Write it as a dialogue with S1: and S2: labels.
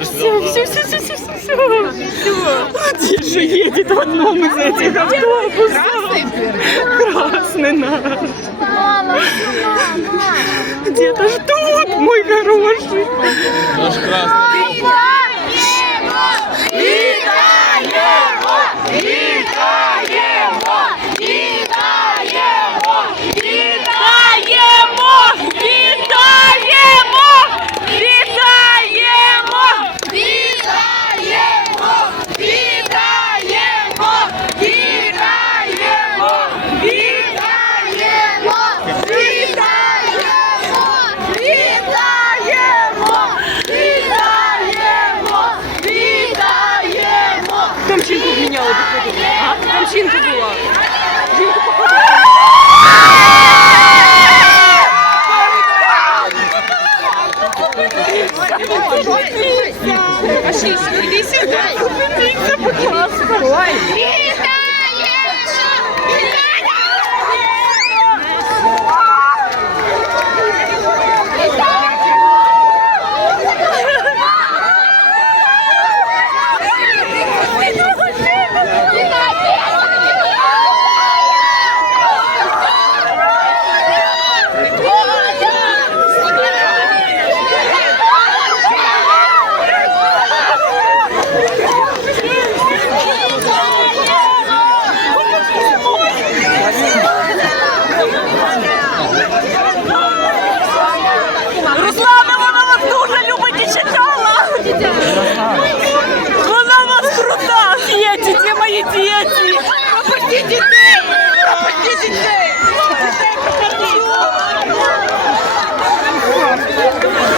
S1: Все, все, все, все, все, все, все. Дід же едет в одном из этих автобусов. Красный наш.
S2: Мама, мама.
S1: Где-то ждут, мой хороший.
S3: Наш красний.
S1: відкрити. А там жінка була. Жінку походила. Пошли, иди
S2: сюда.